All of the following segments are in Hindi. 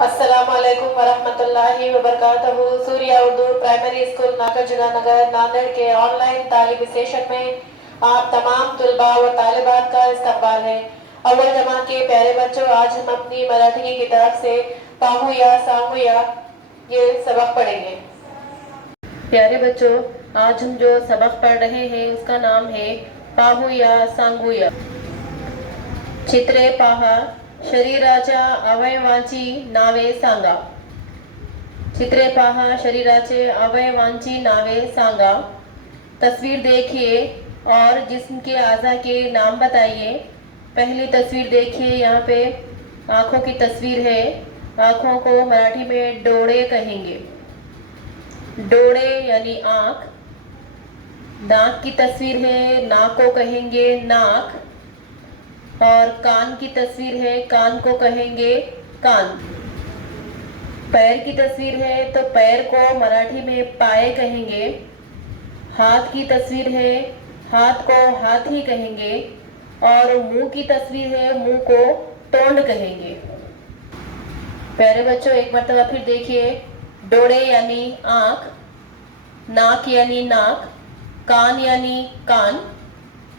अस्सलामुअलैकुम वरहमतुल्लाहि वबरकातुहू। सूर्या उर्दू प्राइमरी स्कूल नाकाजुना नगर नांदेड़ के ऑनलाइन तालीमी सेशन में आप तमाम तुलबा व तालिबात का इस्तकबाल है। अव्वल जमात के प्यारे बच्चों, आज हम अपनी मराठी की किताब से पाहू या सांगू या ये सबक पढ़ेंगे। प्यारे बच्चों, आज हम जो सबक पढ़ रहे हैं उसका नाम है पाहू या सांगू या। चित्रे पाहा, शरीराच्या अवयवांची नावे सांगा। चित्रे पहा, शरीराचे अवयवांची नावे सांगा। तस्वीर देखिए और जिस्म के आज़ा के नाम बताइए। पहली तस्वीर देखिए, यहाँ पे आँखों की तस्वीर है। आँखों को मराठी में डोळे कहेंगे। डोळे यानी आँख। नाक की तस्वीर है, नाक को कहेंगे नाक। और कान की तस्वीर है, कान को कहेंगे कान। पैर की तस्वीर है तो पैर को मराठी में पाय कहेंगे। हाथ की तस्वीर है, हाथ को हाथ ही कहेंगे। और मुंह की तस्वीर है, मुंह को तोंड कहेंगे। प्यारे बच्चों, एक मरतबा फिर देखिए। डोळे यानी आँख, नाक यानी नाक, कान यानी कान,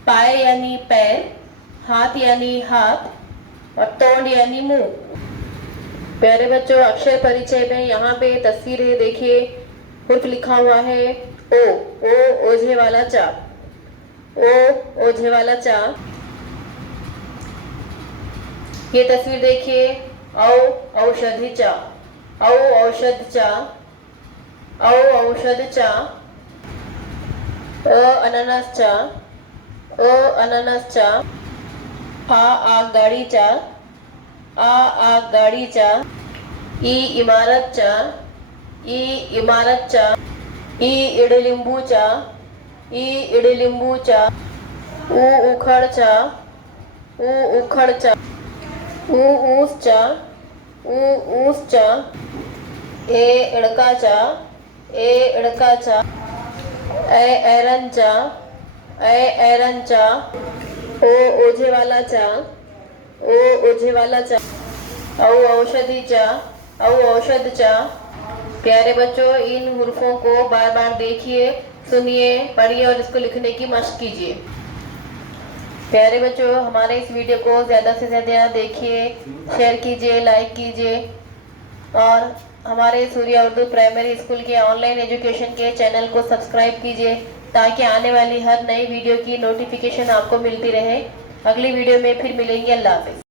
पाय यानी पैर, हाथ यानी हाथ और तोंड यानी मुंह। प्यारे बच्चों, अक्षर परिचय में यहाँ पे तस्वीर है, देखिए। हुर्फ लिखा हुआ है ओ। ओ ओझे वाला चा। ओ ओझे वाला चा। ये तस्वीर देखिए। औ औषधि चा। औ औषध चा। औ औषध चा। अननस चा। अननस चा। आगगाडीचा। आगगाडीचा। इमारतचा। इमारतचा। इडलिंबूचा। इडलिंबूचा। उखडचा। उखडचा। ऊसचा। ऊसचा। एडकाचा। एडकाचा। एरनचा। एरनचा। ओझे वाला चा। ओझे वाला चा। औषधिचा। औषधचा। प्यारे बच्चों, इन हुर्फों को बार बार देखिए, सुनिए, पढ़िए और इसको लिखने की मशक कीजिए। प्यारे बच्चों, हमारे इस वीडियो को ज़्यादा से ज़्यादा देखिए, शेयर कीजिए, लाइक कीजिए और हमारे सूर्या उर्दू प्राइमरी स्कूल के ऑनलाइन एजुकेशन के चैनल को सब्सक्राइब कीजिए ताकि आने वाली हर नई वीडियो की नोटिफिकेशन आपको मिलती रहे। अगली वीडियो में फिर मिलेंगे। अल्लाह हाफ़िज़।